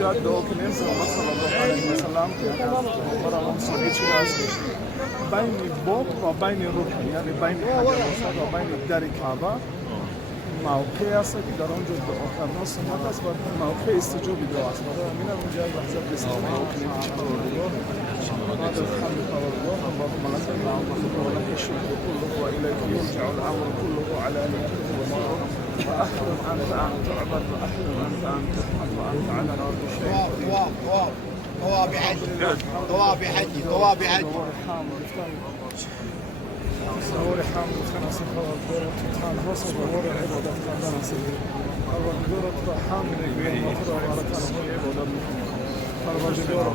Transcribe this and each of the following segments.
زیاد دعا کنیم محمد صلی الله علیه و سلم که برامون صحیح شده است بین باغ و بین رکن یعنی بین حجر اسود و بین در کعبه موقع است که در آنجا دعا کردن سنت است و موقع استجاب دعا است. برای همین اونجا لحظه بسیار کنیم که پروردگار بعد از حمد پروردگار اللهم لك الحمد ولك الشكر كله واليك يرجع الامر كله علانيته وسره واحلم انت ان تعبد واحلم انت ان تحمد وانت على كل شيء طواف حج طواف حج طواف حج تصور حامل خمس خوات دورة تطحان رصد ورور عبادة قدنا سيدي أول دورة حامل بين مطرع وركان هو عبادة فرباج دورة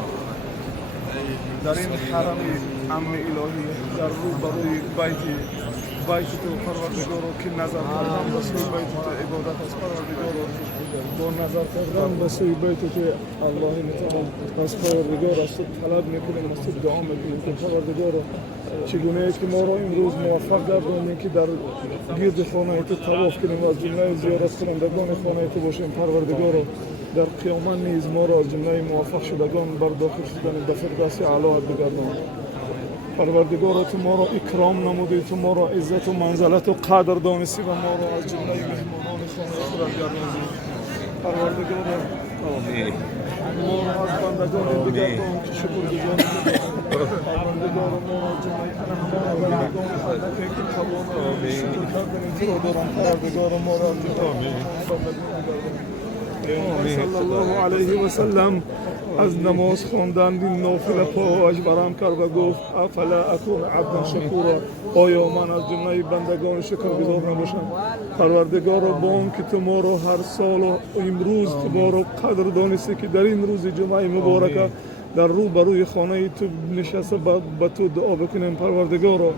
در این حرم امن الهی در رو بروی بیت تو پروردگارو که نظر کردن به سوی بیت تو عبادت از پروردگارو با نظر کردن به سوی بیت تو الله متعال از پروردگار است طلب میکنیم است دعا میکنیم که پروردگارو چگونه است که ما را امروز موفق گردانیم که در گرد خانه تو طواف کنیم و از جمله زیارت کنندگان خانه تو باشیم پروردگارو در قیامت نیز ما را از جمله موفق شدگان بر داخل شدن به فردوس اعلی بگردان. پروردگار تو ما را اکرام نمودی، تو ما را عزت و منزلت و قدر دانستی و ما را از جمله مهمانان خانه خودت گرداندی. پروردگار ما را از بندگان بگردان که شکرگزار پروردگار ما را از جمله بندگان خودت که توان شکر کردن تو را دارم. پروردگار ما را از جمله بندگان بگردان. صلی الله علیه و سلم از نماز خواندن این نافله پاهاش برام کرد و گفت افلا اکون عبدا شکورا، آیا من از جمله بندگان شکرگزار نباشم؟ پروردگارا با اون که تو ما را هر سال و امروز تو ما را قدر دانستی که در این روز جمعه مبارکه در رو بروی خانه تو نشسته به تو دعا بکنیم. پروردگارا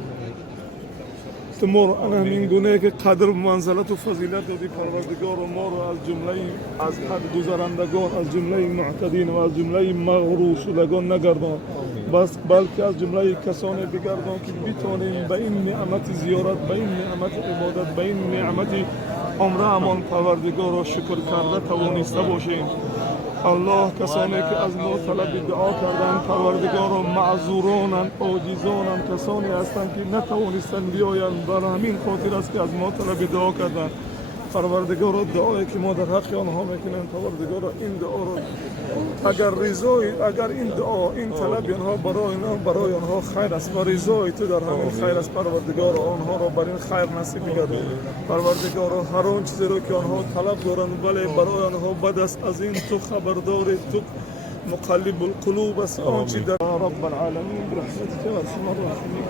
تو ما را همین گونه که قدر منزلت و فضیلت دادی پروردگار ما را از جمله از حد گذرندگان، از جمله معتدین و از جمله مغرور شدگان نگردان، بلکه از جمله کسانی بگردان که بتوانیم به این نعمت زیارت، به این نعمت عبادت، به این نعمت عمره امان پروردگار را شکر کرده توانسته باشیم. الله کسانی که از ما طلب دعا کردند پروردگار معذورانند، عاجزانند، کسانی هستند که نتوانستند بیایند، برای همین خاطر است که از ما طلب دعا کردند. پروردگار دعایی که ما در حق آنها میکنیم پروردگار این دعا را اگر این دعا این طلب آنها برای آنها خیر است و رضای تو در همین خیر است پروردگار آنها را بر این خیر نصیب بگردان. پروردگار هر آن چیزی را که آنها طلب دارند ولی برای آنها بد است از این تو خبردار، تو مقلب القلوب است. آنچه در رب العالمین برحمتك و ارحم الراحمین.